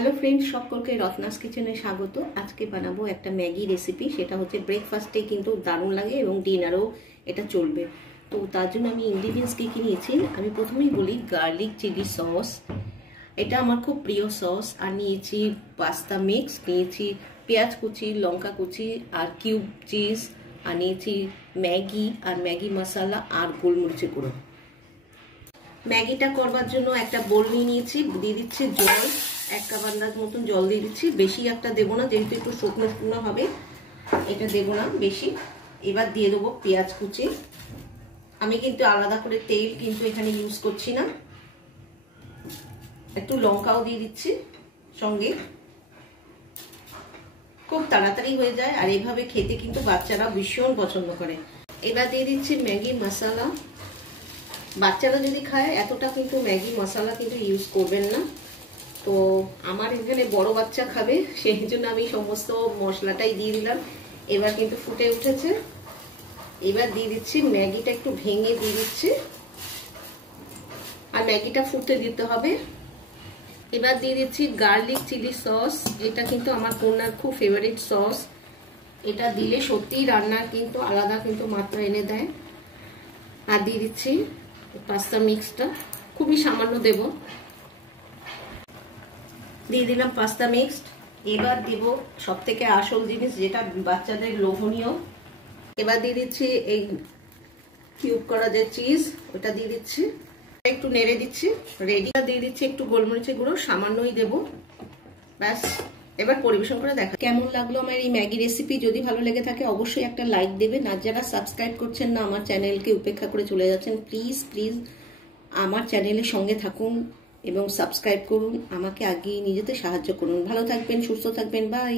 Hello friends, সকলকে রত্নাস কিচেনে স্বাগত। আজকে বানাবো একটা ম্যাগি রেসিপি। সেটা হচ্ছে ব্রেকফাস্টে কিন্তু দারুণ লাগে এবং ডিনারেও এটা চলবে। তো তার জন্য আমি ইনগ্রিডিয়েন্টস কী কী নিয়েছি আমি প্রথমেই বলি। গার্লিক চিলি সস, এটা আমার খুব প্রিয় সস। আর নিয়েছি পাস্তা মিক্স, নিয়েছি পেঁয়াজ কুচি, লঙ্কা কুচি আর কিউব চিজ, আর নিয়েছি ম্যাগি আর ম্যাগি মশলা আর গোলমরিচের গুঁড়ো। ম্যাগিটা করবার জন্য একটা বোল নিয়েছি, দিয়ে দিচ্ছি জল, 1 কাপ আন্দাজ মতন জল দিয়ে দিচ্ছি। বেশি একটা দেবো না, যেহেতু একটু শুকনো শুকনো হবে, এটা দেবো না বেশি। এবার দিয়ে দেবো পেঁয়াজ কুচি। আমি কিন্তু আলাদা করে তেল কিন্তু এখানে ইউজ করছি না। একটু লঙ্কাও দিয়ে দিচ্ছি সঙ্গে, খুব তাড়াতাড়ি হয়ে যায় আর এইভাবে খেতে কিন্তু বাচ্চারা ভীষণ পছন্দ করে। এবার দিয়ে দিচ্ছি ম্যাগি মশলা। বাচ্চারা যদি খায় এতটা কিন্তু ম্যাগি মশলা কিন্তু ইউজ করবেন না। তো আমার এখানে বড় বাচ্চা খাবে, সেই জন্য আমি সমস্ত মশলাটাই দিয়ে দিলাম। এবার কিন্তু ফুটে উঠেছে। এবার দিয়ে দিচ্ছি ম্যাগিটা, একটু ভেঙে দিয়ে দিচ্ছি, আর ম্যাগিটা ফুটতে দিতে হবে। এবার দিয়ে দিচ্ছি গার্লিক চিলি সস। এটা কিন্তু আমার কন্যার খুব ফেভারিট সস। এটা দিলে সত্যিই রান্নার কিন্তু আলাদা কিন্তু মাত্রা এনে দেয়। আর দিয়ে দিচ্ছি পাস্তা মিক্সটা, খুবই সামান্য দেব। দিয়ে দিলাম পাস্তা মিক্সড। এবার দেব সব থেকে আসল জিনিস, যেটা বাচ্চাদের লোভনীয়। এবার দিয়ে দিচ্ছি এই কিউব করা যে চিজ, ওটা দিয়ে দিচ্ছি, একটু নেড়ে দিচ্ছি। রেডি। দিয়ে দিচ্ছি একটু গোলমরিচের গুঁড়ো, সামান্যই দেব, ব্যাস। এবার পরিবেশন করে দেখা কেমন লাগলো আমার এই ম্যাগি রেসিপি। যদি ভালো লেগে থাকে অবশ্যই একটা লাইক দেবেন। আর যারা সাবস্ক্রাইব করছেন না, আমার চ্যানেলকে উপেক্ষা করে চলে যাচ্ছেন, প্লিজ প্লিজ আমার চ্যানেলের সঙ্গে থাকুন এবং সাবস্ক্রাইব করুন। আমাকে আগিয়ে নিয়ে যেতে সাহায্য করুন। ভালো থাকবেন, সুস্থ থাকবেন, বাই।